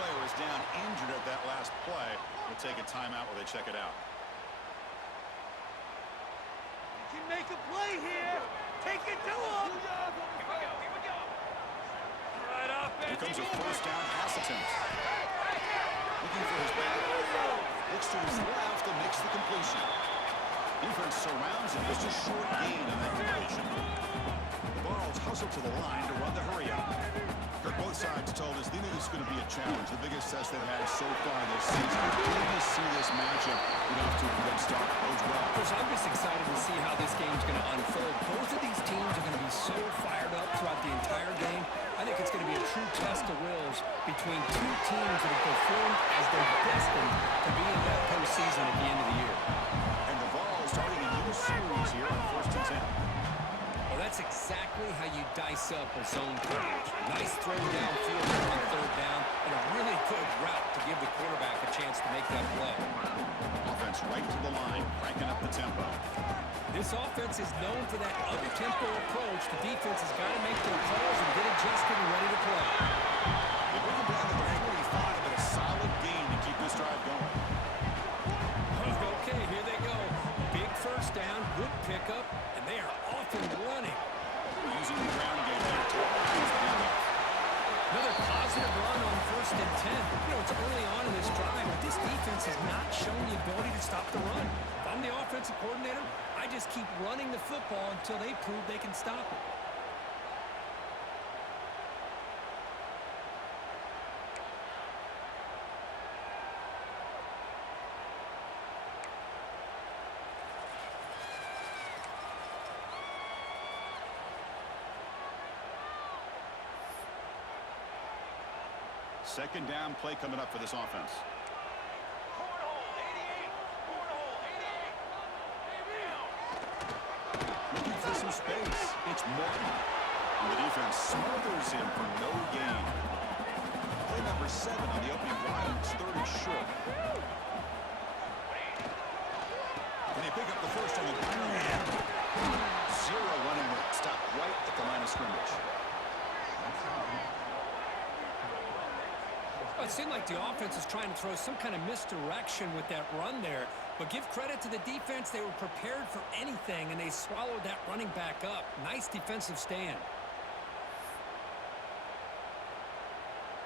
player is down injured at that last play. We'll take a timeout while they check it out. You can make a play here. Take it to him. Here we go. Right up. Here comes a first down pass attempt. Looking for his back. Looks to his left and makes the completion. Defense surrounds him. Just a short gain on that completion. The Vols hustle to the line to run the hurry up. Both sides told us they knew this was going to be a challenge, the biggest test they've had so far this season. Good to see this matchup get off to a good start. Bodes well. Coach, I'm just excited to see how this game's going to unfold. Both of these teams are going to be so fired up throughout the entire game. I think it's going to be a true test of wills between two teams that have performed as they're destined to be in that postseason at the end of the year. And the Vols starting a new series here on 1st and 10. Well, that's exactly how you dice up a zone coverage. Nice throw downfield on 3rd down, and a really good route to give the quarterback a chance to make that play. Offense right to the line, cranking up the tempo. This offense is known for that up-tempo approach. The defense has got to make their calls and get adjusted and ready to play. They bring him down to the 45, but a solid gain to keep this drive going. Okay, here they go. Big first down, good pickup, and they are off and running. Using the ground game there to use the handoff. Another positive run on 1st and 10. You know, it's early on in this drive, but this defense has not shown the ability to stop the run. If I'm the offensive coordinator, I just keep running the football until they prove they can stop it. Second down play coming up for this offense. Looking for some space. It's Morton. And the defense smothers him for no gain. Play number 7 on the opening drive. It's 30 short. And they pick up the first on the ground. Zero running room. Stop right at the line of scrimmage. It seemed like the offense is trying to throw some kind of misdirection with that run there. But give credit to the defense. They were prepared for anything, and they swallowed that running back up. Nice defensive stand.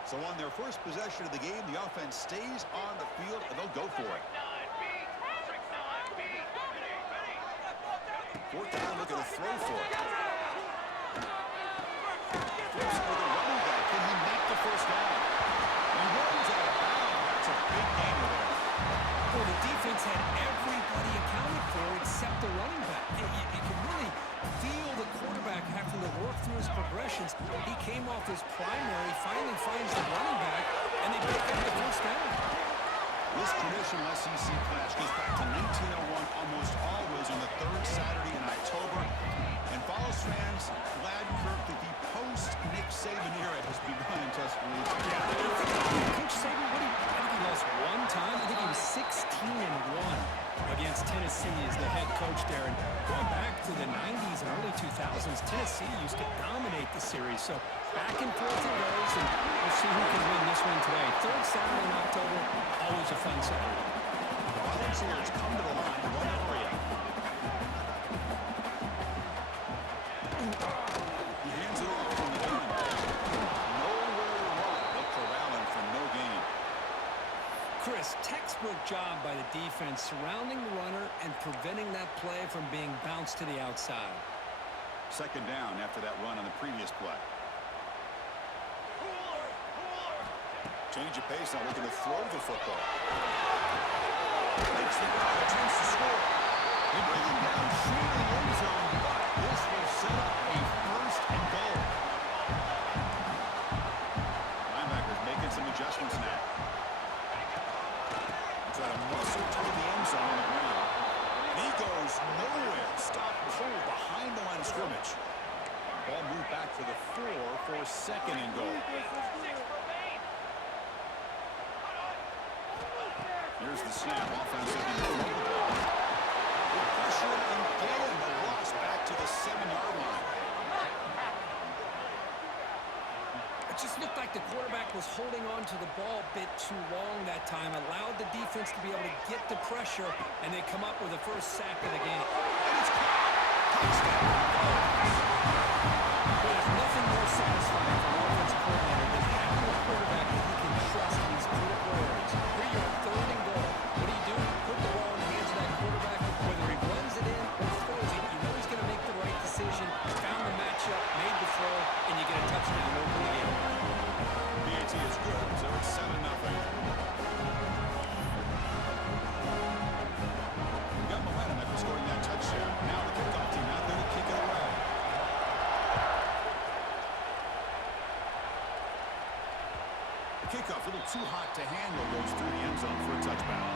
So on their first possession of the game, the offense stays on the field, and they'll go for it. 4th down, looking to throw for it. Throws for the running back. Can he make the first down? He runs out of bounds. That's a big gain there. Well, the defense had everybody accounted for except the running back. You can really feel the quarterback having to work through his progressions. He came off his primary, finally finds the running back, and they pick up the first down. This traditional SEC clash goes back to 1901, almost always on the 3rd Saturday in October. And Vols fans glad, Kirk, that the post-Nick Saban era has begun in Tuscaloosa. Coach Saban, I think he lost one time. I think he was 16-1 against Tennessee as the head coach there. And going back to the 90s and early 2000s, Tennessee used to dominate the series. So back and forth it goes, and we'll see who can win this one today. 3rd Saturday in October, always a fun Saturday. Volunteers come to the line to run the hurry up. He hands it off from the gun. Nowhere to run. They'll corral him for no gain. Chris, textbook job by the defense surrounding the runner and preventing that play from being bounced to the outside. 2nd down after that run on the previous play. Change of pace, now looking to throw the football. Makes the guy attempts to score. They bring him down short of the end zone, but this will set up a 1st and goal. Linebackers making some adjustments now. Try to muscle toward the end zone on the ground. And he goes nowhere. Stop pull behind the line of scrimmage. Ball moved back to the 4 for 2nd and goal. Here's the snap. Offense looking to throw the ball. Good pressure and again. The loss back to the 7-yard line. It just looked like the quarterback was holding on to the ball a bit too long that time, allowed the defense to be able to get the pressure, and they come up with the first sack of the game. And it's caught. Touchdown. There's nothing more satisfying for an offensive coordinator than having a quarterback that he can trust in these critical areas. Here you're on 3rd and goal. What do? Put the ball in the hands of that quarterback. Whether he runs it in or throws it, you know he's going to make the right decision. Found the matchup, made the throw, and you get a touchdown over the game. PAT is good, so it's 7-0. Got momentum after scoring that touchdown. Now the kickoff team out there to kick it away. The kickoff, a little too hot to handle, goes through the end zone for a touchback.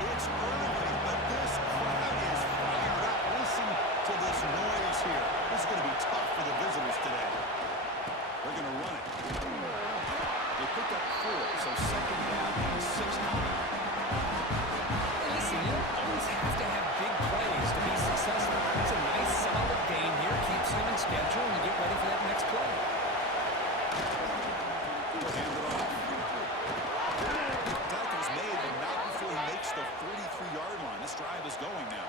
It's early, but this crowd is fired up. Listen to this noise here. This is going to be tough for the visitors today. They're going to run it. They picked up 4, so 2nd down and 6 coming. Hey, listen, you don't always have to have big plays to be successful. It's a nice, solid game here. Keeps you on schedule, and you get ready for that next play. Hand it off. Tackle's made, but not before he makes the 43-yard line. This drive is going now.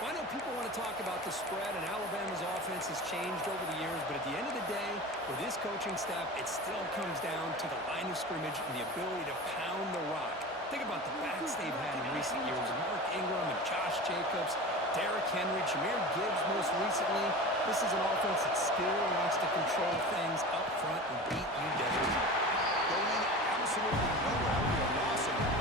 Well, I know people want to talk about the spread, and Alabama's offense has changed over the years, but at the end of the day, with this coaching staff, it still comes down to the line of scrimmage and the ability to pound the rock. Think about the backs they've had in recent years. Mark Ingram and Josh Jacobs, Derrick Henry, Jahmyr Gibbs most recently. This is an offense that still wants to control things up front and beat you down. Going absolutely nowhere with a loss of it.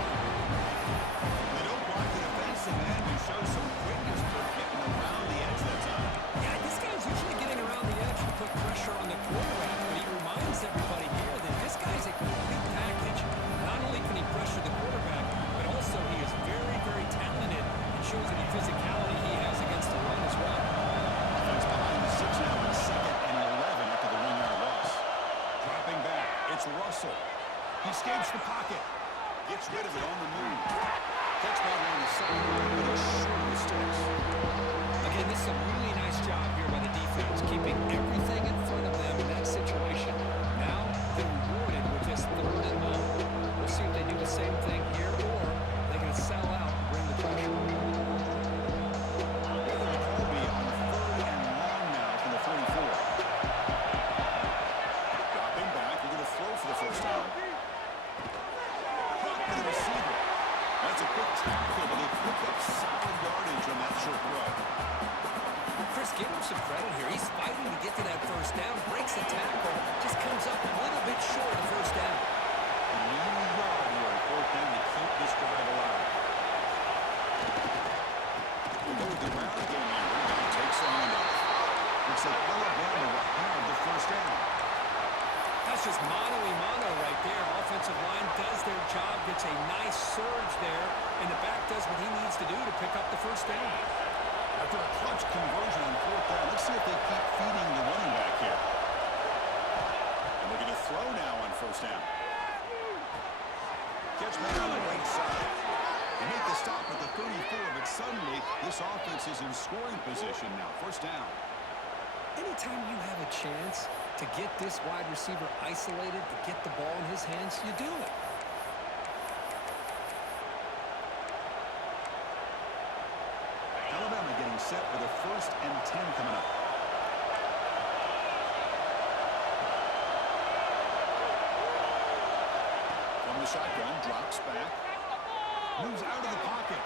They don't block the defensive end and show some quickness for getting around the edge that time. Yeah, this guy's usually getting around the edge to put pressure on the quarterback, but he reminds everybody here that this guy's a complete package. Not only can he pressure the quarterback, but also he is very, very talented and shows any physicality he has against the run as well. Offense behind the 6 now in 2nd and 11 after the 1-yard loss. Dropping back, it's Russell. He escapes the pocket. Gets rid of it on the move. Catch ball on the sideline, but it's short of the sticks. Again, this is a really nice job here by the defense, keeping everything in front of them in that situation. Now they're rewarded with this 3rd and long. We'll see if they do the same thing here, or they're going to sell out and bring the pressure. Colby on 3rd and long now from the 44. Dropping back, they're going to throw for the first down. Caught by the receiver. That's a quick tackle, but they pick up solid yardage on that short throw. Chris, give him some credit here. He's fighting to get to that first down, breaks the tackle, just comes up a little bit short of first down. A new yard here on 4th down to keep this drive alive. We'll go with the ground game here. Rebound takes the handoff. Looks like Alabama will have the first down. That's just mano-a-mano right there. Offensive line does their job, gets a nice surge there, and the back does what he needs to do to pick up the first down. After a clutch conversion on 4th down, let's see if they keep feeding the running back here. And they're going to throw now on first down. Catch back on the right side. They make the stop at the 34, but suddenly this offense is in scoring position now. First down. Anytime you have a chance to get this wide receiver isolated, to get the ball in his hands, you do it. Alabama getting set with a 1st and 10 coming up. From the shotgun, drops back. Moves out of the pocket.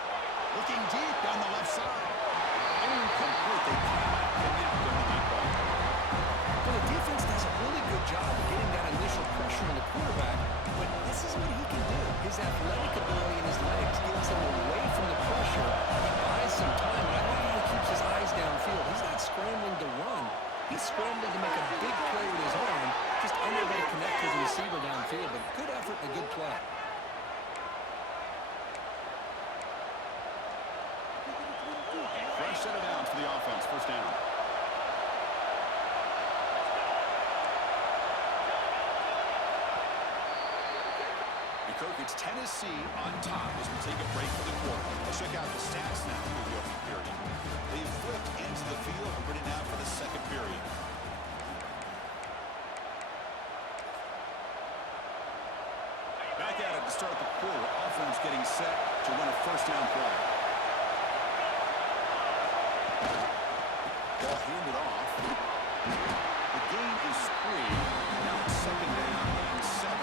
Looking deep down the left side. Incomplete. They cannot connect on the deep ball. Well, the defense does a really good job of getting that initial pressure on the quarterback, but this is what he can do. His athletic ability and his legs gets him away from the pressure. He buys some time, and I love how he keeps his eyes downfield. He's not scrambling to run. He's scrambling to make a big play with his arm, just unable to connect with the receiver downfield, but good effort and a good play. Fresh set of downs for the offense. First down. Kirk, it's Tennessee on top as we take a break for the quarter. Let's check out the stats now for the opening period. They've flipped into the Ball handed off. The gain is 3. Now it's second down and 7.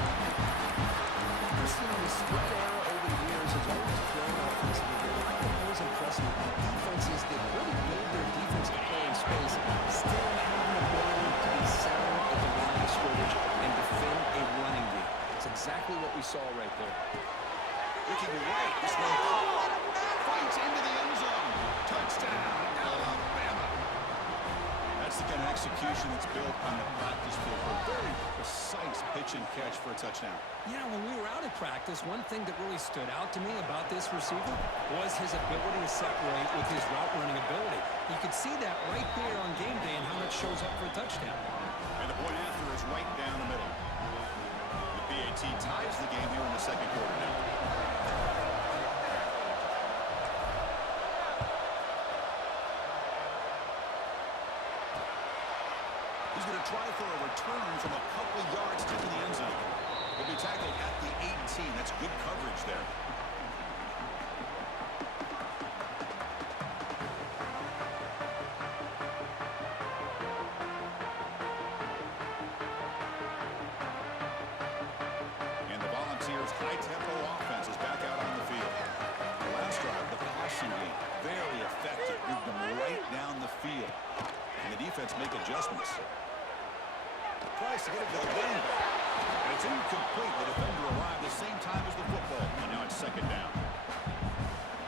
The spread era over the years has always grown offensively. I've been always impressed with the defenses that really build their defense to play in space, still have the ability to be sound at the line of scrimmage and defend a running game. It's exactly what we saw right there. Looking right. This one fights into the end zone. Touchdown, Alabama. That's the kind of execution that's built on the practice field. A very precise pitch and catch for a touchdown. Yeah, when we were out at practice, one thing that really stood out to me about this receiver was his ability to separate with his route running ability. You could see that right there on game day and how much shows up for a touchdown. And the point after is right down the middle. The PAT ties the game here in the second quarter now. He's going to try for a return from a couple yards to the end zone. He'll be tackled at the 18. That's good coverage there. And the Volunteers' high-tempo offense is back out on the field. The last drive, the passing game, very effective. Moved them right down the field. And the defense make adjustments. Tries to get it to the running back. And it's incomplete. The defender arrived the same time as the football. And now it's second down.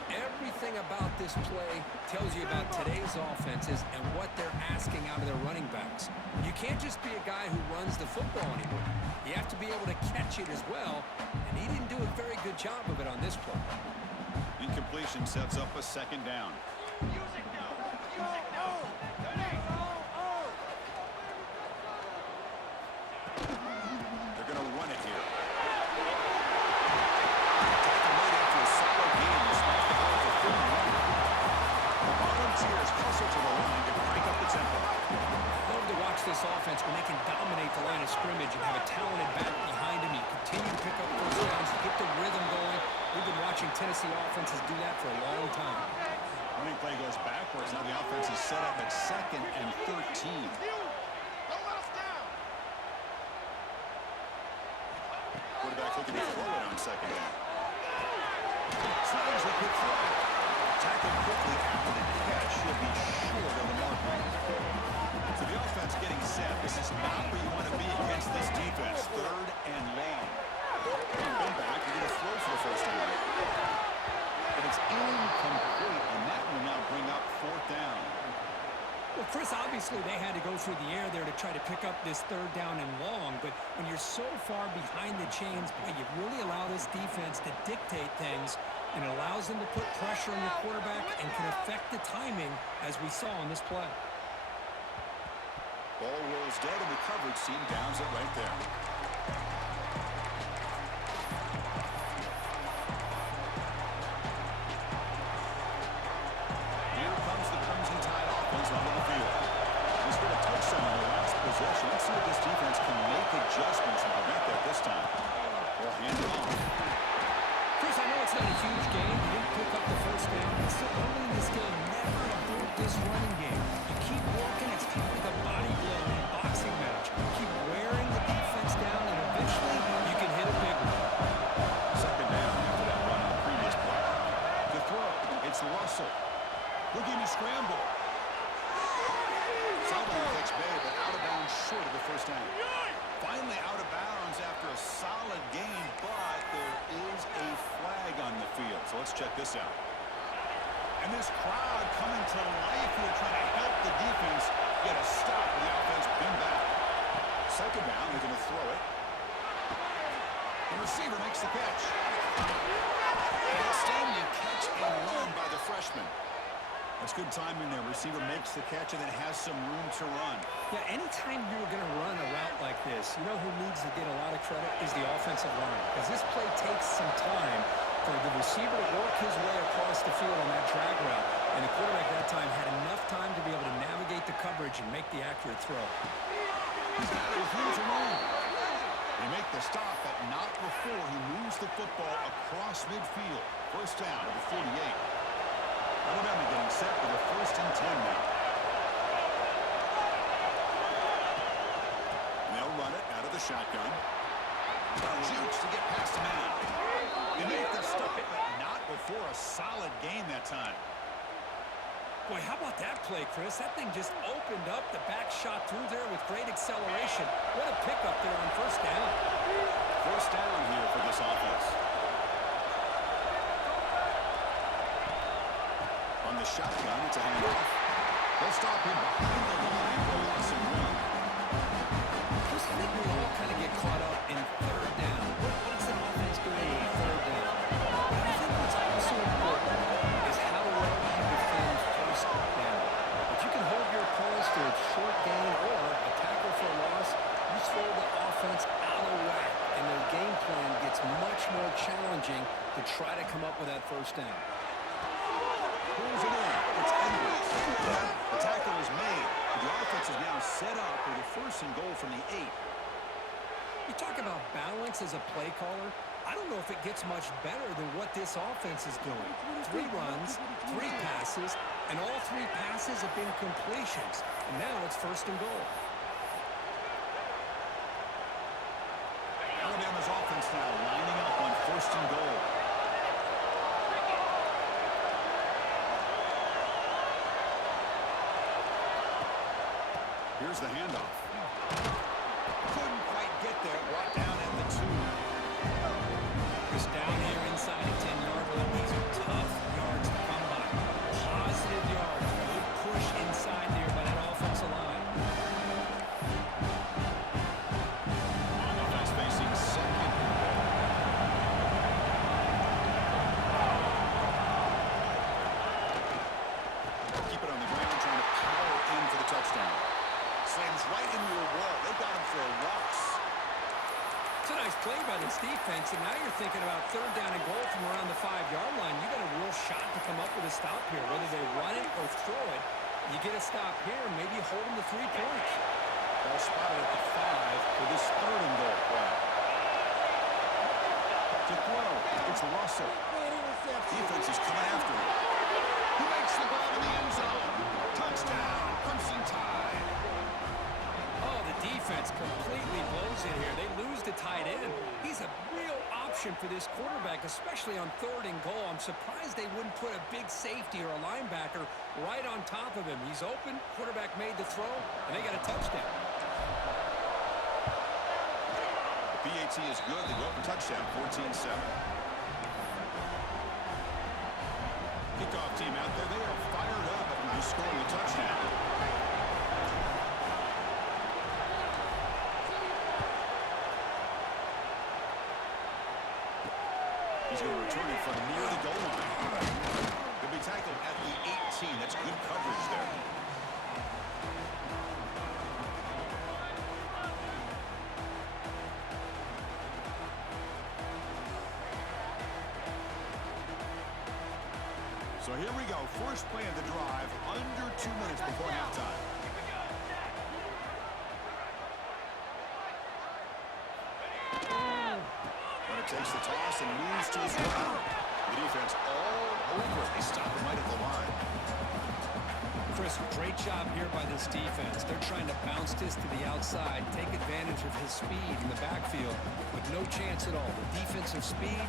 Everything about this play tells you about today's offenses and what they're asking out of their running backs. You can't just be a guy who runs the football anymore. You have to be able to catch it as well, and he didn't do a very good job of it on this play. Incompletion sets up a second down. Music now. Music now. They're going to run it here. Tackle made after a solid gain. Despite the ball for 31. The Volunteers hustle to the line to crank up the tempo. I love to watch this offense when they can dominate the line of scrimmage and have a talented back behind him. You continue to pick up first downs, get the rhythm going. We've been watching Tennessee offenses do that for a long time. Running play goes backwards. Now the offense is set up at 2nd and 13. Quarterback looking to throw it on second down. Tries the quick throw. Tackled quickly after the catch. He'll be short of the mark. So the offense getting set. This is not where you want to be against this defense. 3rd and long. Been back. You're going to throw for the first time. But it's incomplete, and that will now bring up 4th down. Well, Chris, obviously they had to go through the air there to try to pick up this 3rd down and long, but when you're so far behind the chains, boy, you really allow this defense to dictate things, and it allows them to put pressure on your quarterback and can affect the timing, as we saw on this play. Ball rolls dead, and the coverage team downs it right there. Here comes the Crimson Tide offense onto the field. They scored a touchdown in their last possession. Let's see if this defense can make adjustments and prevent that this time. Ball handed off. Chris, I know it's not a huge game. You didn't pick up the first down, but still early in this game, never abort this running game. You keep working. It's kind of like a body blow in a boxing match. Keep wearing the defense down, and eventually you can hit a big one. Second down after that run on the previous play. To throw, it's Russell. Looking to scramble. Sideline catch made, but out of bounds short of the first down. Finally out of bounds after a solid gain, but there is a flag on the field. So let's check this out. And this crowd coming to life here, trying to help the defense get a stop and the offense pin back. Second down, they're going to throw it. The receiver makes the catch. Outstanding catch and run by the freshman. That's good timing there. Receiver makes the catch and then has some room to run. Yeah, anytime you're going to run a route like this, you know who needs to get a lot of credit is the offensive line. Because this play takes some time for the receiver to work his way across the field on that drag route. And the quarterback that time had enough time to be able to navigate the coverage and make the accurate throw. He's got his room to run. They make the stop, but not before he moves the football across midfield. First down at the 48. Alabama getting set for the 1st and 10 now. shotgun. Jukes to get past the man. You make the stop, but not before a solid gain that time. Boy, how about that play, Chris? That thing just opened up the back shot through there with great acceleration. What a pickup there on first down. First down here for this offense. On the shotgun, it's a handoff. They'll stop him behind the line for a loss and run. Chris, I think we all kind of get caught up in third down. What is an offense doing in third down? But I think what's also important is how well you defend first down. If you can hold your opponents to a short gain or a tackle for a loss, you throw the offense out of whack, and their game plan gets much more challenging to try to come up with that first down. Pulls it in. It's Edwards. The tackle is made. The offense is now set up with a first and goal from the 8. You talk about balance as a play caller. I don't know if it gets much better than what this offense is doing. 3 runs, 3 passes, and all 3 passes have been completions. And now it's first and goal. Alabama's offense now lining up on first and goal. Here's the handoff. Couldn't quite get there. Brought down at the 2. Chris, down here inside the 10-yard line. These are tough yards to come by. Positive yards. Good push inside there by that offensive line. Offense facing second and goal. Keep it on the ground, trying to power in for the touchdown. Slams right into a wall. They got him for a loss. It's a nice play by this defense, and now you're thinking about third down and goal from around the 5-yard line. You got a real shot to come up with a stop here. Whether they run it or throw it, you get a stop here, and maybe you hold them to 3 points. Ball spotted at the 5 for this third and goal play. To throw, it's Russell. Defense is coming after him. He makes the ball in the end zone. Touchdown, Crimson Tide. Oh, the defense completely blows it here. They lose the tight end. He's a real option for this quarterback, especially on third and goal. I'm surprised they wouldn't put a big safety or a linebacker right on top of him. He's open, quarterback made the throw, and they got a touchdown. The PAT is good. They go up for touchdown, 14-7. Kickoff team out there. They are fired up after just scoring a touchdown. He's going to return it from near the goal line. He'll be tackled at the 18. That's good coverage there. So here we go. First play of the drive, under 2 minutes before halftime. And it takes the toss and moves to his right. The defense all over. They stop him right at the line. Chris, great job here by this defense. They're trying to bounce this to the outside, take advantage of his speed in the backfield, with no chance at all. The defensive speed,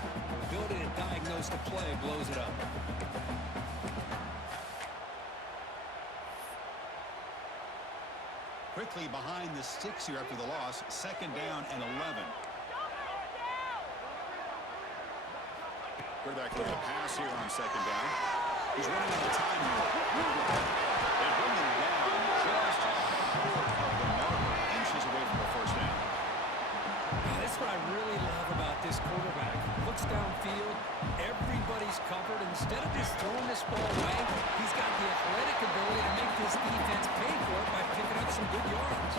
ability to diagnose the play, blows it up. Quickly behind the sticks here after the loss. Second down and 11. Quarterback with a pass here on second down. He's running out of time here. They bring him down just short of the marker, inches away from the first down. That's what I really love about this quarterback. Looks downfield, everybody's covered. Instead of just throwing this ball away, he's got the athletic ability to make this defense pay for it by picking up some good yards.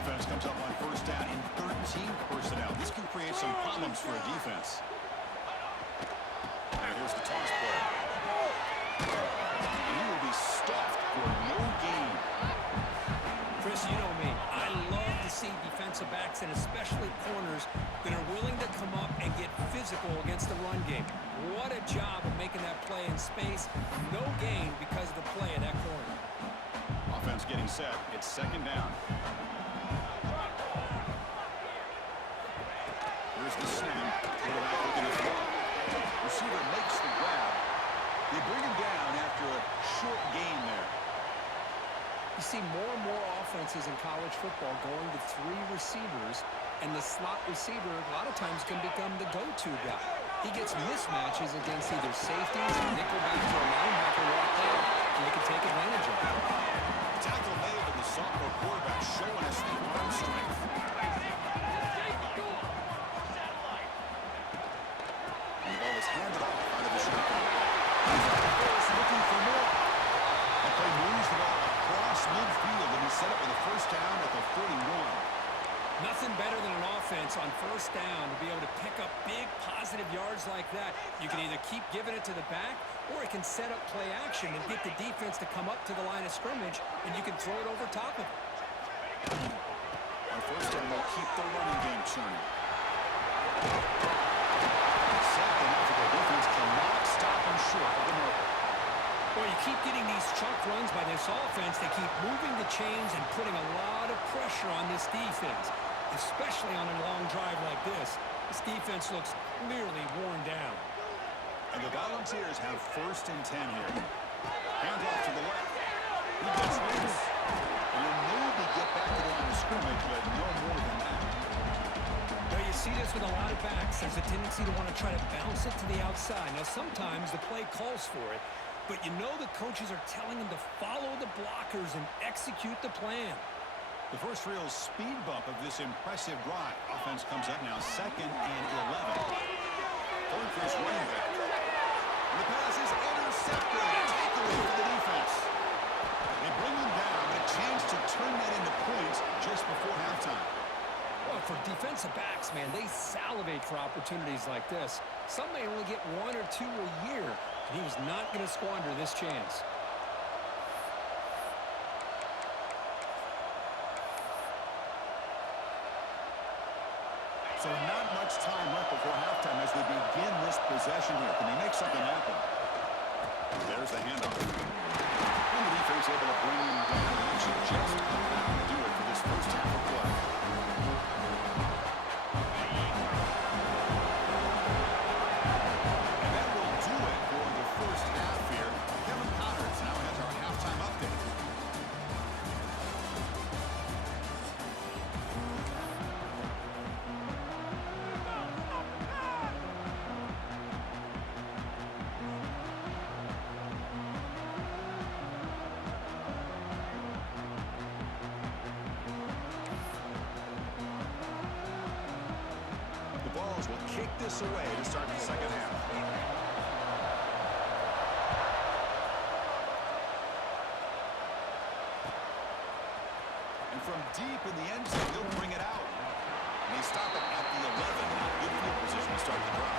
Offense comes up on first down in 13 personnel. This can create some problems for a defense. And here's the toss play. And he will be stuffed for no gain. Chris, you know me. I love to see defensive defensive backs and especially corners that are willing to come up and get physical against the run game. What a job of making that play in space. No gain because of the play of that corner. Offense getting set. It's second down. Here's the snap. Quarterback looking to throw. Receiver makes the grab. They bring him down after a short gain there. You see more and more offenses in college football going to 3 receivers, and the slot receiver a lot of times can become the go-to guy. He gets mismatches against either safeties, nickelback, or linebacker right there, and they can take advantage of it. Tackle made, and the sophomore quarterback showing us the arm strength. And the ball is handed off out of the shotgun. Looking for more. That play moves the ball across midfield, and he set it with a first down at the 41. Nothing better than an offense on first down to be able to pick up big positive yards like that. You can either keep giving it to the back, or it can set up play action and get the defense to come up to the line of scrimmage, and you can throw it over top of it. On first down, they'll keep the running game churning. Second, after the defense cannot stop him short of the marker. Well, you keep getting these chunk runs by this offense. They keep moving the chains and putting a lot of pressure on this defense, especially on a long drive like this. This defense looks clearly worn down. And the Volunteers have first and 10 here. Hand off to the left. He gets loose. And he'll maybe get back to the line of scrimmage, but no more than that. Well, you see this with a lot of backs. There's a tendency to want to try to bounce it to the outside. Now, sometimes the play calls for it, but you know the coaches are telling them to follow the blockers and execute the plan. The first real speed bump of this impressive drive. Offense comes up now, second and 11. Going for his running back. And the pass is intercepted. Takeaway for the defense. They bring him down, a chance to turn that into points just before halftime. Well, for defensive backs, man, they salivate for opportunities like this. Some may only get 1 or 2 a year, and he was not going to squander this chance. So not much time left before halftime as they begin this possession here. Can they make something happen? There's the handoff. And the defense able to bring him down. And that should just about do it for this first half of play. And that will do it for the first half here. Kevin Connors now has our halftime update. Will kick this away to start the second half. And from deep in the end zone, they'll bring it out. And they stop it at the 11. Now good field position to start the drive.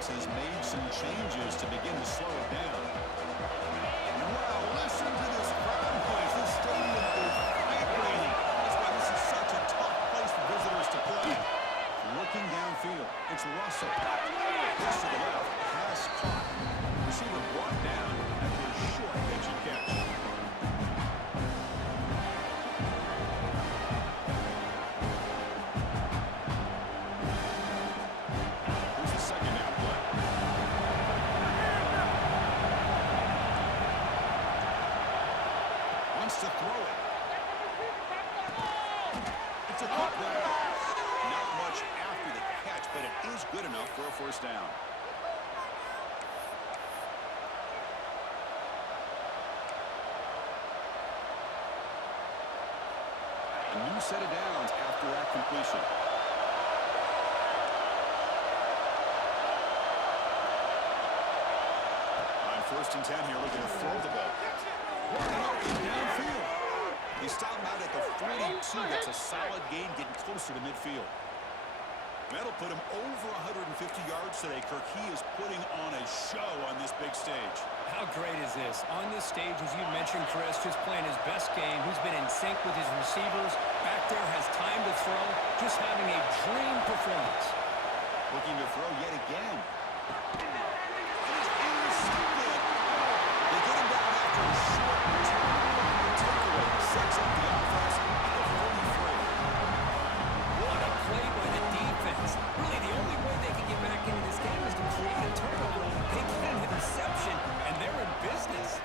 Has made some changes to begin to slow it down. And wow, listen to this crowd noise. This stadium is vibrating. That's why this is such a tough place for visitors to play. Looking downfield, it's Russell. Pass to the left, pass caught. Receiver brought down after a short pitch and catch. To throw it. It's a cut there. Not much after the catch, but it is good enough for a first down. A new set of downs after that completion. First and 10 here, looking to throw the ball. Downfield. He stopped him out at the 42. That's a solid gain, getting closer to midfield. That'll put him over 150 yards today, Kirk. He is putting on a show on this big stage. How great is this? On this stage, as you mentioned, Chris, just playing his best game. He's been in sync with his receivers. Back there, has time to throw. Just having a dream performance. Looking to throw yet again. And he's intercepted. They get him down after a short takeaway. Sets up the offense at the 43. What a play by the defense. Really, the only way they can get back into this game is to create a turnover. They get an interception, and they're in business.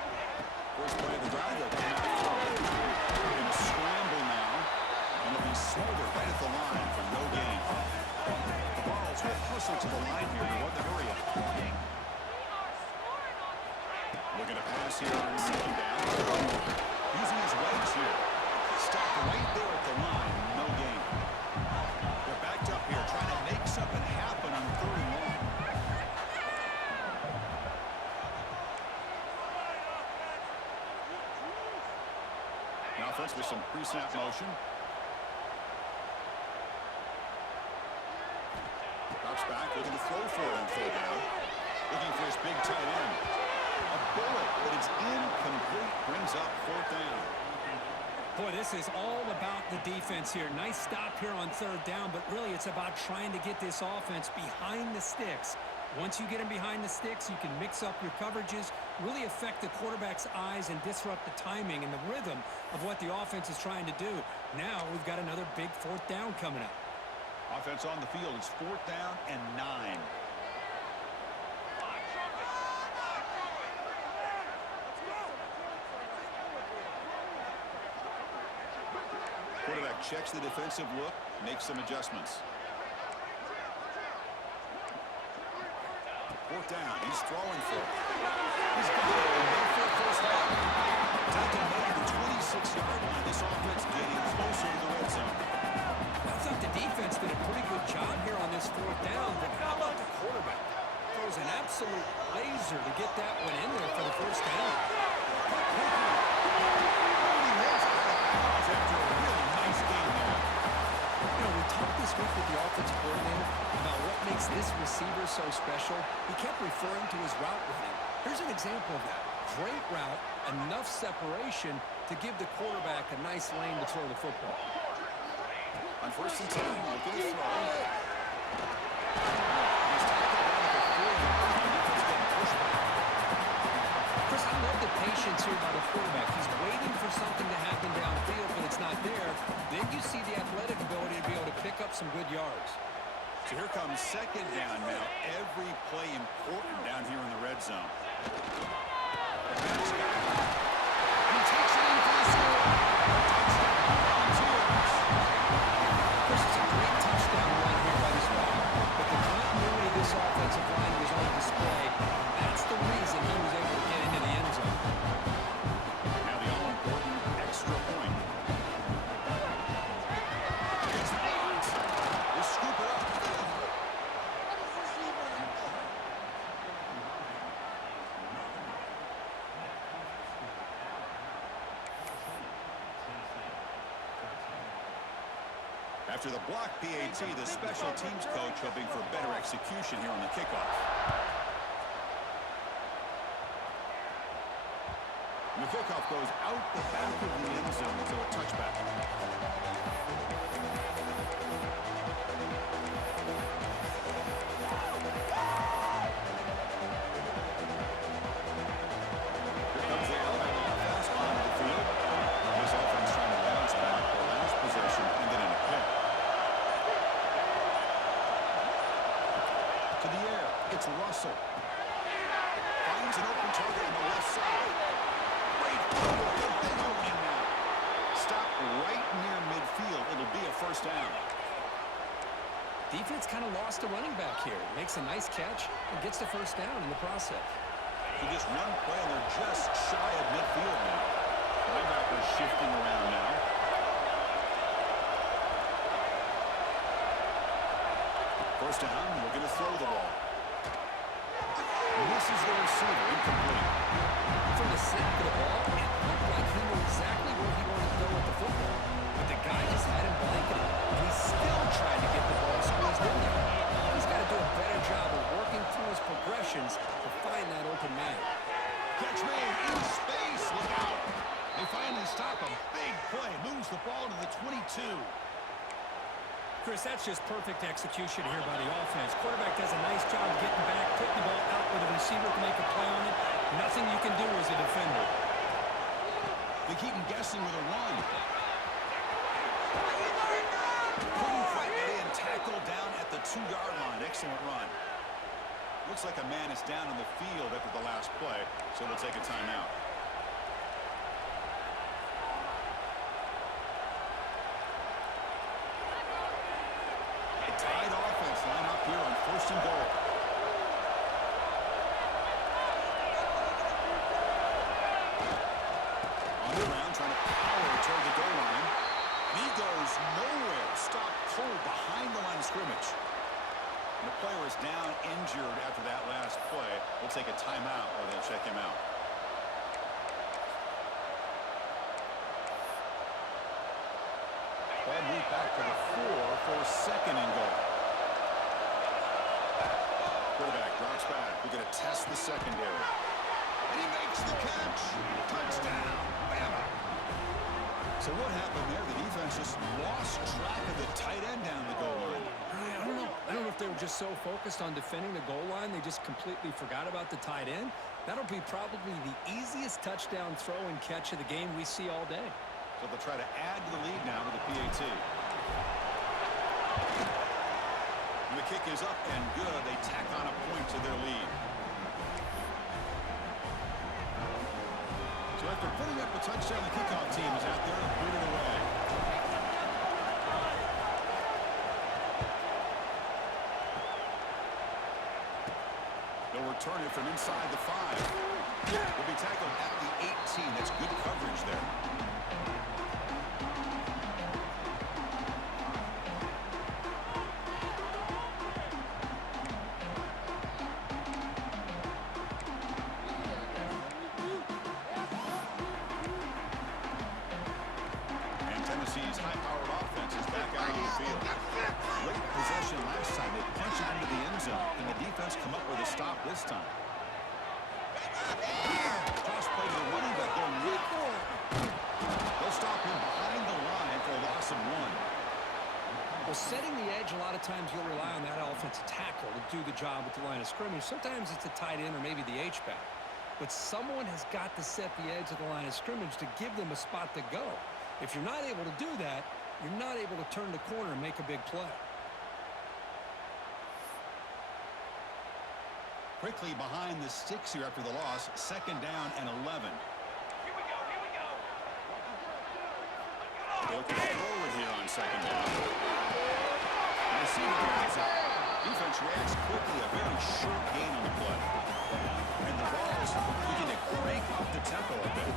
First play of the drive, they'll come out front. They're going to scramble now, and it'll be smothered right at the line for no gain. The Vols will hustle to the line here to run the hurry up. Looking to pass here on second down. Using his legs here. Stopped right there at the line. No gain. They're backed up here trying to make something happen on third and long. Now offense with some pre-snap motion. Drops back, looking to throw for it on third down. Looking for his big tight end. A bullet, but it's incomplete. Brings up fourth down. Boy, this is all about the defense here. Nice stop here on third down, but really it's about trying to get this offense behind the sticks. Once you get them behind the sticks, you can mix up your coverages, really affect the quarterback's eyes and disrupt the timing and the rhythm of what the offense is trying to do. Now we've got another big fourth down coming up. Offense on the field is fourth down and 9. Quarterback checks the defensive look, makes some adjustments. Fourth down, he's throwing for it. He's got it, and no for a first down. Taking maybe the 26-yard line. This offense getting closer to the red zone. I thought the defense did a pretty good job here on this fourth down, but how about the quarterback? Throws an absolute laser to get that one in there for the first down. After a really nice game there. You know, we talked this week with the offensive coordinator about what makes this receiver so special. He kept referring to his route running. Here's an example of that. Great route, enough separation to give the quarterback a nice lane to throw the football. On first and 10, looking to throw. He's tackled down at the 4-yard line. Defense getting pushed back. Chris, I love the patience here by the quarterback. He's waiting for something to happen downfield, but it's not there. Then you see the athletic ability to be able to pick up some good yards. So here comes second down now. Every play important down here in the red zone. The pass guy. He takes it in for the score. Touchdown, Volunteers. This is a great touchdown run here by this guy. But the continuity of this offensive line was on display. That's the reason he was able to get into the end zone. Now the all-important extra point. It's blocked. They scoop it up. After the block PAT, the special teams coach hoping for better execution here on the kickoff. And the kickoff goes out the back of the end zone to a touchback. Here comes the Alabama offense onto the field. This offense trying to bounce back the last possession and then in a pick. To the air, it's Russell. Finds an open target on the left side. Great down in now. Stop right near midfield. It'll be a first down. Defense kind of lost a running back here. Makes a nice catch and gets the first down in the process. So just one play, and they're just shy of midfield now. Linebackers shifting around now. First down, we're going to throw the ball. Misses the receiver, incomplete. snap of the ball, it looked like he knew exactly where he wanted to go with the football. But the guy just had him blanketed, and he still tried to get the ball squeezed in there. He's got to do a better job of working through his progressions to find that open man. Catch made in space. Look out. They finally stop him. Big play. Moves the ball to the 22. Chris, that's just perfect execution here by the offense. Quarterback does a nice job getting back, putting the ball out where the receiver can make a play on it. Nothing you can do as a defender. They keep him guessing with a run. Couldn't quite get in. Tackle down at the 2-yard line. Excellent run. Looks like a man is down on the field after the last play, so we'll take a timeout. Tied offense line up here on 1st and goal. On the ground, trying to power toward the goal line. And he goes nowhere. Stopped cold behind the line of scrimmage. And the player is down injured after that last play. We'll take a timeout or they'll check him out. Ball moved back to the 4 for 2nd and goal. Quarterback drops back. We're going to test the secondary. And he makes the catch. Touchdown. Bama. So what happened there? The defense just lost track of the tight end down the goal line. I don't know. I don't know if they were just so focused on defending the goal line, they just completely forgot about the tight end. That'll be probably the easiest touchdown throw and catch of the game we see all day. So they'll try to add to the lead now with the PAT. And the kick is up and good. They tack on a point to their lead. So after putting up a touchdown, the kickoff team is out there to boot it away. They'll return it from inside the 5. Will be tackled at the 18. That's good coverage there. Tennessee's high-powered offense is back out on the field. Great possession last time. They punched it into the end zone, and the defense come up with a stop this time. Toss play to the running back going right for it. They'll stop him behind the line for a loss of 1. Well, setting the edge, a lot of times you'll rely on that offensive tackle to do the job at the line of scrimmage. Sometimes it's a tight end or maybe the H-back. But someone has got to set the edge of the line of scrimmage to give them a spot to go. If you're not able to do that, you're not able to turn the corner and make a big play. Quickly behind the sticks here after the loss. 2nd down and 11. Here we go, here we go. They're looking forward here on 2nd down. And the receiver gets out. Defense reacts quickly. A very short gain on the play. And the ball is looking to crank up the tempo a bit.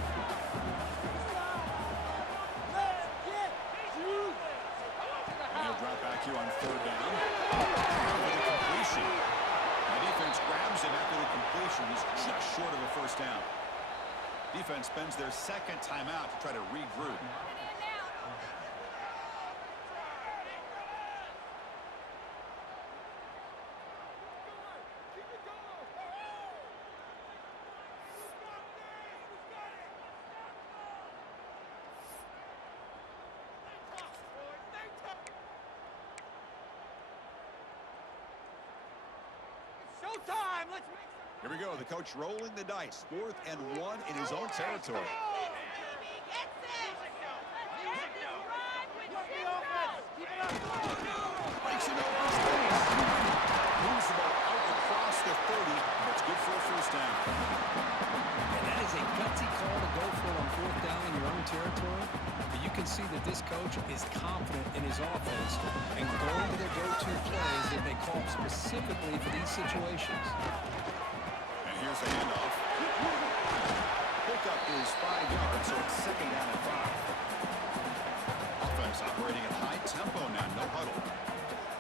He'll drop back here on 3rd down. After the completion. The defense grabs him after the completion. He's just short of a 1st down. Defense spends their 2nd timeout to try to regroup. Showtime! Let's make some... Here we go. The coach rolling the dice. 4th and 1 in his own territory. Breaks it over his face. Moves the ball out across the 30. That's good for a 1st down. And that is a gutsy call to go for it on 4th down in your own territory. But you can see that this coach is confident in his offense and going to their go-to plays that they call specifically for these situations. And here's the handoff. Pickup is 5 yards, so it's 2nd down and 5. Offense operating at high tempo now, no huddle.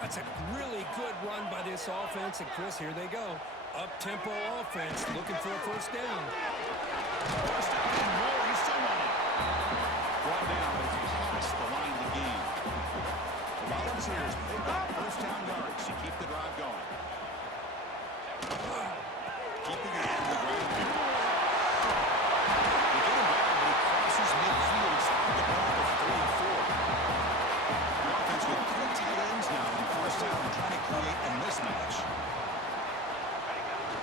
That's a really good run by this offense. And Chris, here they go. Up-tempo offense looking for a 1st down. First down and more. He's still running. Brought down, but it's past the line of the game. The Volunteers pick up first down yards to keep the drive going. Keeping it on the ground here. They get him down, but he crosses midfield. He's out the ball to 44. The offense with 3 tight ends now on first down and trying to create a mismatch.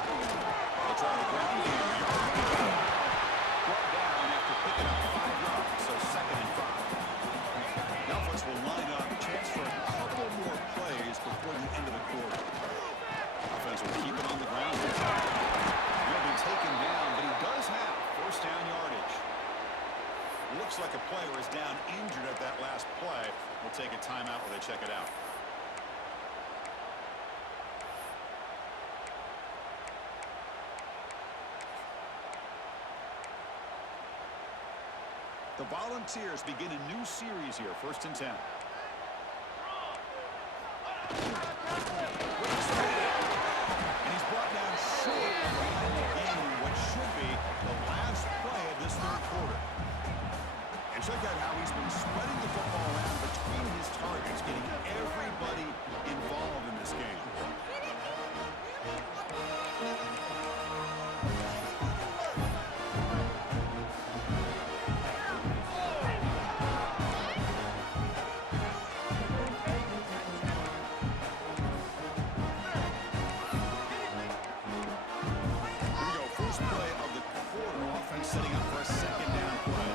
They'll try the ground game here. Brought down after picking up 5 yards, so 2nd and 5. The offense will line up, chance for a couple more plays before the end of the quarter. Offense will keep it on the ground. He'll be taken down, but he does have first down yardage. Looks like a player is down injured at that last play. We'll take a timeout while they check it out. The Volunteers begin a new series here, 1st and 10. And he's brought down short of the line of the game, what should be the last play of this 3rd quarter. And check out how he's been spreading the football around between his targets, getting everybody involved in this game. Setting up for a 2nd down play.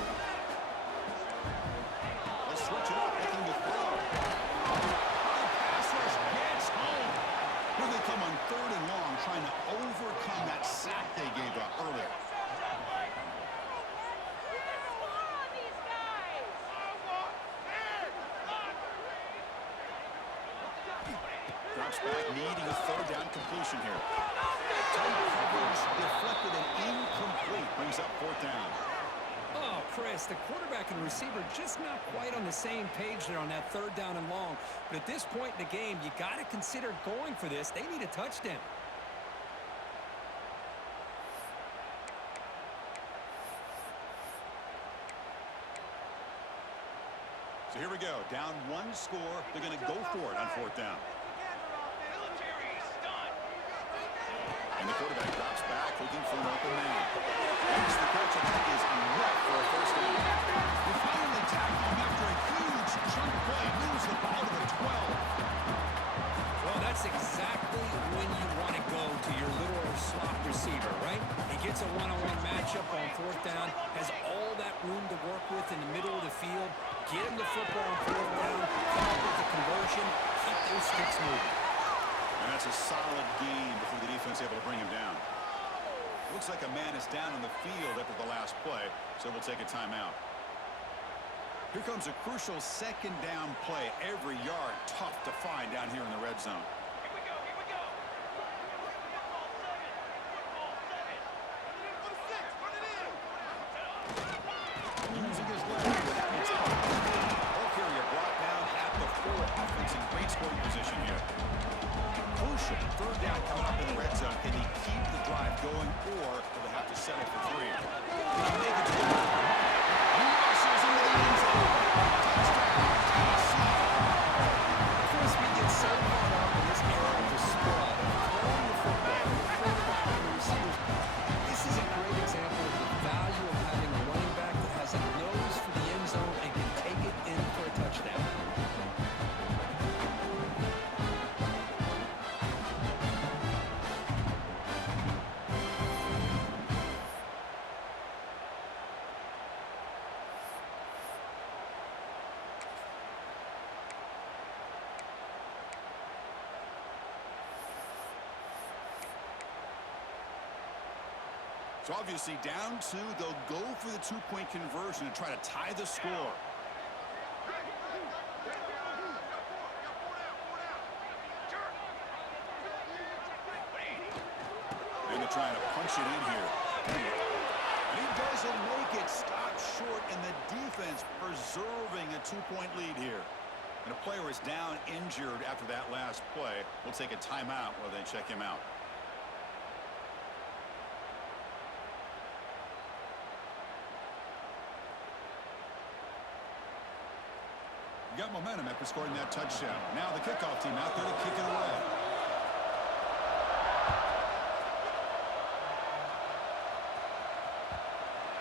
Let's switch it up, looking to throw. The pass rush gets home. Here they come on 3rd and long, trying to overcome that sack they gave up earlier. Drops back, needing a 3rd down completion here. Tight coverage deflected and incomplete. Brings up 4th down. Oh, Chris, the quarterback and the receiver just not quite on the same page there on that 3rd down and long. But at this point in the game, you got to consider going for this. They need a touchdown. So here we go. Down 1 score. They're going to go for it on 4th down. And the quarterback drops back, looking for an open man. Makes the catch, and that is enough for a first down. They finally tackle him after a huge chunk play. Moves the ball to the 12. Well, that's exactly when you want to go to your literal slot receiver, right? He gets a one-on-one matchup on 4th down, has all that room to work with in the middle of the field. Get him the football on 4th down, come up with the conversion, keep those sticks moving. And that's a solid gain before the defense able to bring him down. Looks like a man is down on the field after the last play, so we'll take a timeout. Here comes a crucial 2nd down play. Every yard tough to find down here in the red zone. Here we go, here we go. Using his leg, it's out. Ball carrier brought down at the 4. Offense in great scoring position here. Crucial 3rd down coming up in the red zone. Can he keep the drive going, or will they have to settle for 3? Can he make it to the line? He rushes into the end zone. Touchdown, Tennessee. Chris, we get so caught up in this era of the squad, of throwing the football, the quarterback and the receivers. This is a great example of the value of having a running back that has a nose for the end zone and can take it in for a touchdown. So obviously down 2, they'll go for the 2-point conversion to try to tie the score. And they're trying to punch it in here. He doesn't make it. Stop short, and the defense preserving a 2-point lead here. And a player is down injured after that last play. We'll take a timeout while they check him out. got momentum after scoring that touchdown. Now the kickoff team out there to kick it away.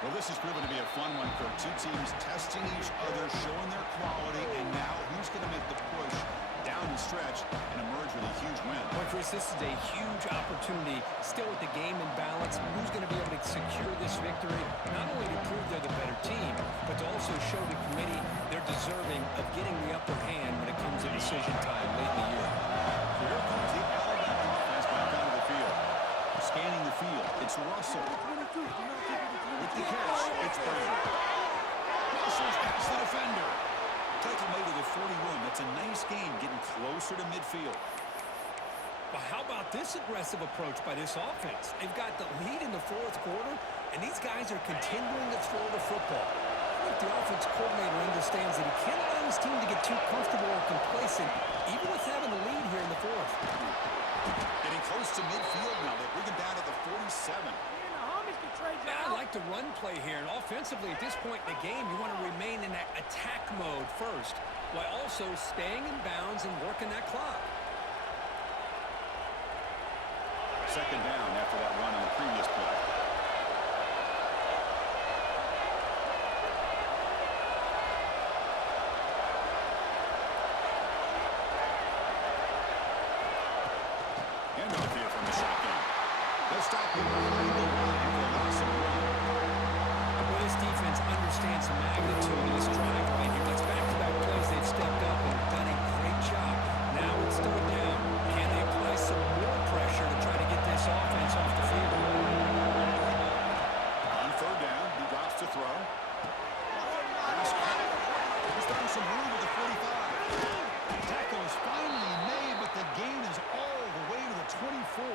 Well, this has proven to be a fun one for two teams testing each other, showing their quality, and now who's going to make the push down the stretch and emerge with a huge win. Well, Chris, this is a huge opportunity, still with the game in balance. Who's going to be able to secure this victory, not only to prove they're the better team, but to also show the committee they're deserving of getting the upper hand when it comes to decision time late in the year. Here comes the Alabama offense back onto the field. Scanning the field, it's Russell. With the catch, it's Brown. Russell's past the defender. Tackle made to the 41. That's a nice gain, getting closer to midfield. Well, how about this aggressive approach by this offense? They've got the lead in the fourth quarter, and these guys are continuing to throw the football. I think the offense coordinator understands that he can't allow his team to get too comfortable or complacent, even with having the lead here in the fourth. Getting close to midfield now. They bring him down at the 47. I like the run play here, and offensively at this point in the game, you want to remain in that attack mode first, while also staying in bounds and working that clock. Second down after that run on the previous play. Handoff here from the shotgun. They'll stop him behind the line for a loss of one. Well, this defense understands the magnitude of this drive right here. That's back-to-back plays. They've stepped up and done a great job. Now it's third down. Can they apply some more pressure to try to get this offense off the field? On third down, he drops to throw. He's throwing some room with the 45. Tackle is finally made, but the gain is all the way to the 24.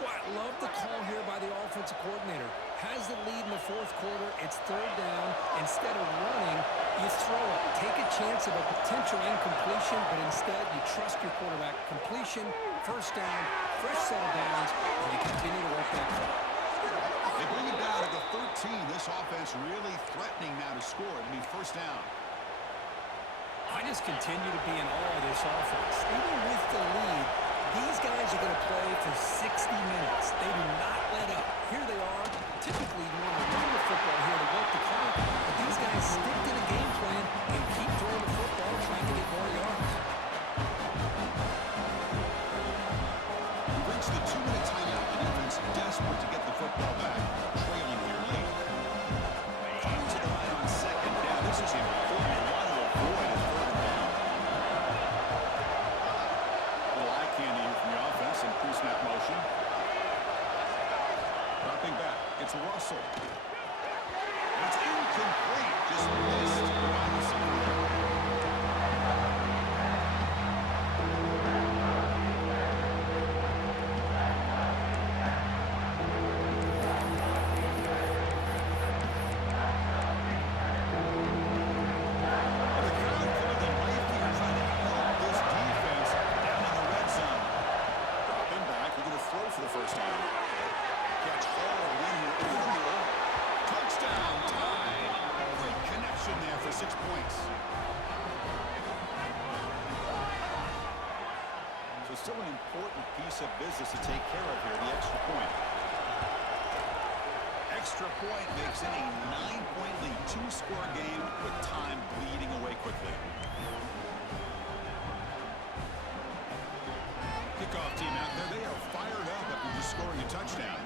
Well, I love the call here by the offensive coordinator. Has the lead in the fourth quarter. It's third down. Instead of running, you throw it. Take a chance of a potential incompletion, but instead you trust your quarterback. Completion, first down, fresh set of downs, and you continue to work that clock. They bring it down at the 13. This offense really threatening now to score. It'll be first down. I just continue to be in awe of this offense. Even with the lead, these guys are going to play for 60 minutes. They do not let up. Here they are. Typically, you want to run the football here to work the clock, but these guys stick to the game plan and keep throwing the football, trying to get more yards. He brings the 2-minute timeout. The defense desperate to get the football back. Trailing here late. Coming to the line on second down. This is important. They want to avoid a third down. A little eye candy here from the offense in pre-snap motion. Dropping back. It's Russell. And it's incomplete. Just missed by the receiver. Still an important piece of business to take care of here, the extra point. Extra point makes it a 9-point lead, 2-score game with time bleeding away quickly. Kickoff team out there, they are fired up after just scoring a touchdown.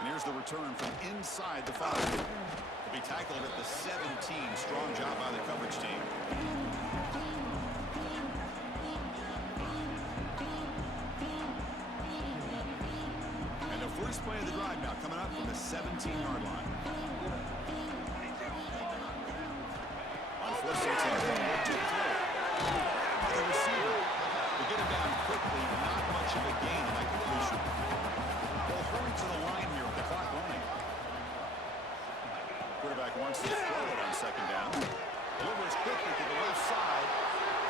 And here's the return from inside the 5. To be tackled at the 17. Strong job by the coverage team. And the first play of the drive now coming up from the 17-yard line. On first and 10, to throw. The receiver will get it down quickly. Not much of a gain in that completion. They'll hurry to the line here with the clock running. Quarterback wants to throw it on second down. Delivers quickly to the left side.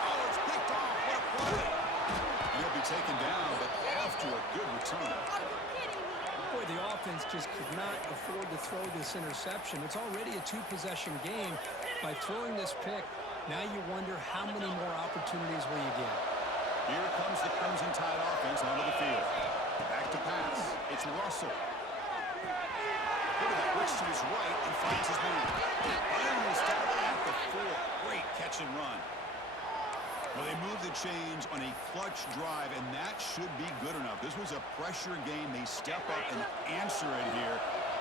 Oh, it's picked off. What a play. And he'll be taken down, but off to a good return. offense just could not afford to throw this interception. It's already a two-possession game. By throwing this pick, now you wonder how many more opportunities will you get. Here comes the Crimson Tide offense onto the field. Back to pass. It's Russell. Looks to his right and finds his man. Finally stopped at the 4. Great catch and run. Well, they moved the chains on a clutch drive, and that should be good enough. This was a pressure game. They step up and answer it here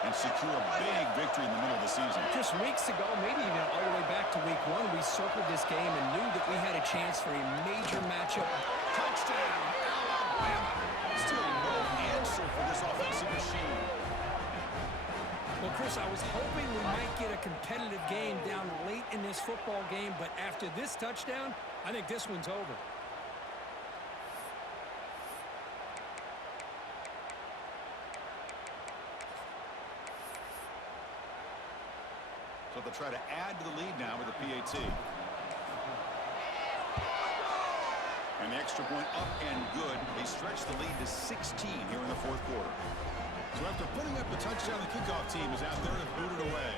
and secure a big victory in the middle of the season. Just weeks ago, maybe even all the way back to week 1, we circled this game and knew that we had a chance for a major matchup. Touchdown, Alabama. Still no answer for this offensive machine. Well, Chris, I was hoping we might get a competitive game down late in this football game, but after this touchdown, I think this one's over. So they'll try to add to the lead now with a PAT. And the extra point up and good. They stretch the lead to 16 here in the fourth quarter. So after putting up the touchdown, the kickoff team is out there to boot it away.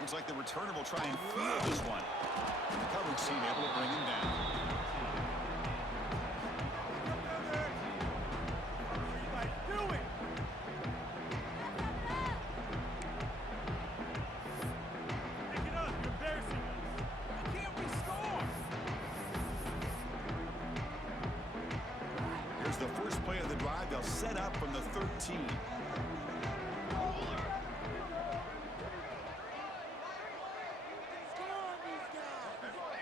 Looks like the returner will try and field this one. The coverage team able to bring him down. Here's the first play of the drive. They'll set up from the 13.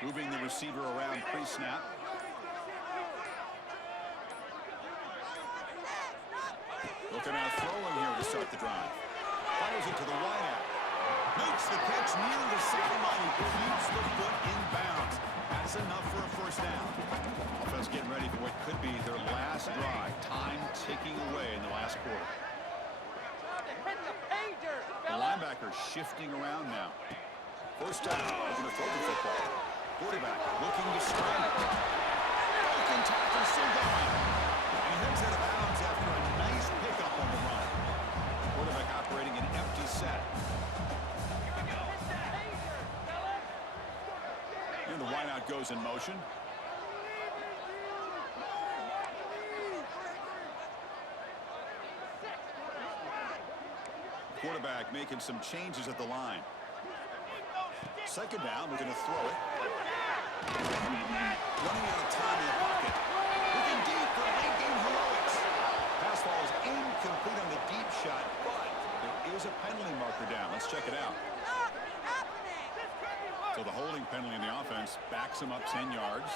Moving the receiver around pre-snap. Looking out throwing here to start the drive. Fires it to the wideout. Makes the catch near the sideline. Keeps the foot in bounds. That's enough for a first down. Offense getting ready for what could be their last drive. Time ticking away in the last quarter. The linebacker shifting around now. First down. Looking to throw the football. Quarterback looking to scramble. Broken tackle still going. And he heads out of bounds after a nice pickup on the run. Quarterback operating an empty set. And the wideout goes in motion. Quarterback making some changes at the line. Second down, we're going to throw it. Running out of time in the pocket. Looking deep for late game heroics. Pass ball is incomplete on the deep shot, but there is a penalty marker down. Let's check it out. So the holding penalty in the offense backs him up 10 yards.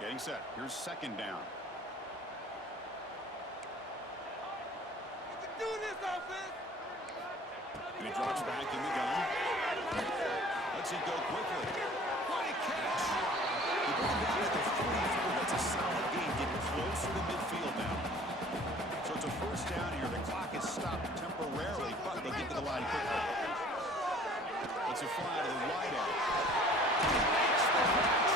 Getting set. Here's second down. Do this, offense! And he drops back in the gun. Lets it go quickly. Great catch. They bring him down at the 44. That's a solid gain. Getting closer to midfield now. So it's a first down here. The clock is stopped temporarily, but they get to the line quickly. It's a fly to the wideout. He makes the catch.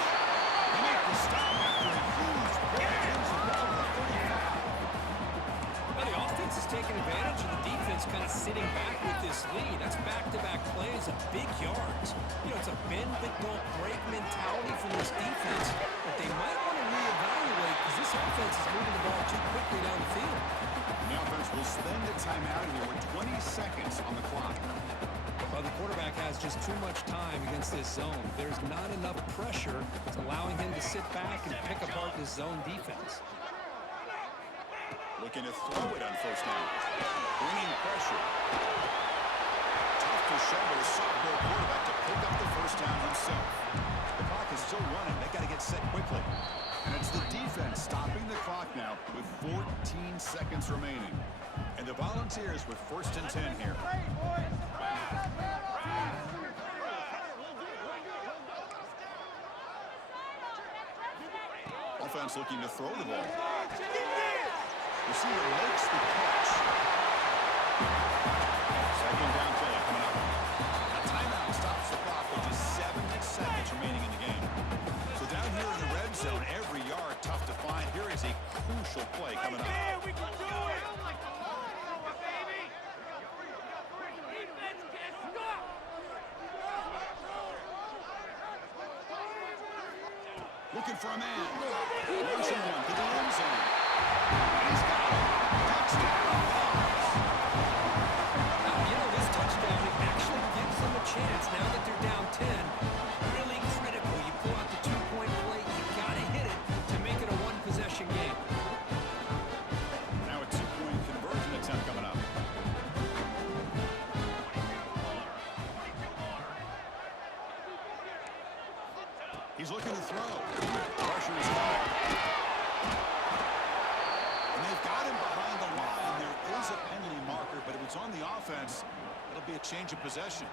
He makes the stop after a huge play. Wins the ball to the 35. Well, the offense is taking advantage of the defense kind of sitting back with this lead. That's back-to-back plays of big yards. You know, it's a bend but don't break mentality from this defense, but they might want to reevaluate because this offense is moving the ball too quickly down the field. The offense will spend the timeout here with 20 seconds on the clock. Well, the quarterback has just too much time against this zone. There's not enough pressure. It's allowing him to sit back and pick apart this zone defense. Looking to throw it on first down. Bringing pressure. Tough to show with a sophomore quarterback to pick up the first down himself. The clock is still running. They got to get set quickly. And it's the defense stopping the clock now with 14 seconds remaining. And the Volunteers with first and 10 here. Offense looking to throw the ball. Receiver makes the catch. Second down play coming up. A timeout stops the clock with just 7 seconds remaining in the game. So down here looking for a man. Launching one to the end zone. And he's got it. Touchdown, Bucks. You know, this touchdown actually gives them a chance now that they're down 10. Really critical. You pull out the two-point play. You got to hit it to make it a one-possession game. Now a two-point conversion attempt coming up. He's looking to throw. Pressure is coming. And they've got him behind the line. There is a penalty marker, but if it's on the offense, it'll be a change of possession.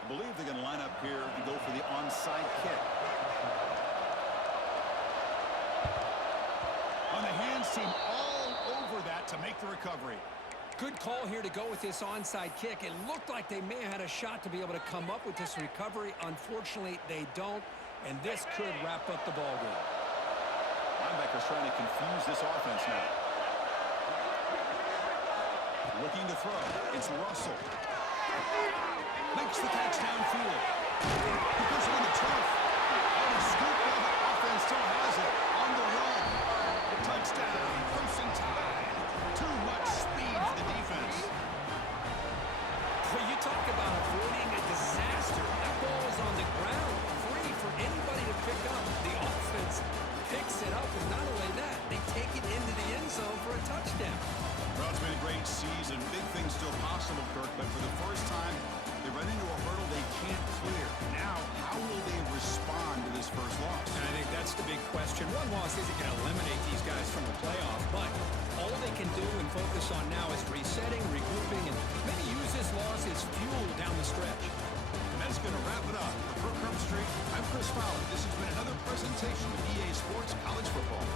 I believe they're going to line up here and go for the onside kick. On the hands team all over that to make the recovery. Good call here to go with this onside kick. It looked like they may have had a shot to be able to come up with this recovery. Unfortunately, they don't, and this could wrap up the ball game. Linebackers trying to confuse this offense now. Looking to throw. It's Russell. Makes the catch downfield. He puts it on the turf. Oh, he scooped it. The offense still has it. On the run. Touchdown. Crimson Tide. Too much speed for the defense. Well, you talk about avoiding a disaster. That ball is on the ground, free for anybody to pick up. The offense picks it up, and not only that, they take it into the end zone for a touchdown. Well, it's been a great season. Big things still possible, Kirk, but for the first time, they run into a hurdle they can't clear. Now, how will they respond to this first loss? And I think that's the big question. One loss isn't going to eliminate these guys from the playoff, but all they can do and focus on now is resetting, regrouping, and maybe use this loss as fuel down the stretch. And that's going to wrap it up. For Kirk Street, I'm Chris Fowler. This has been another presentation of EA Sports College Football.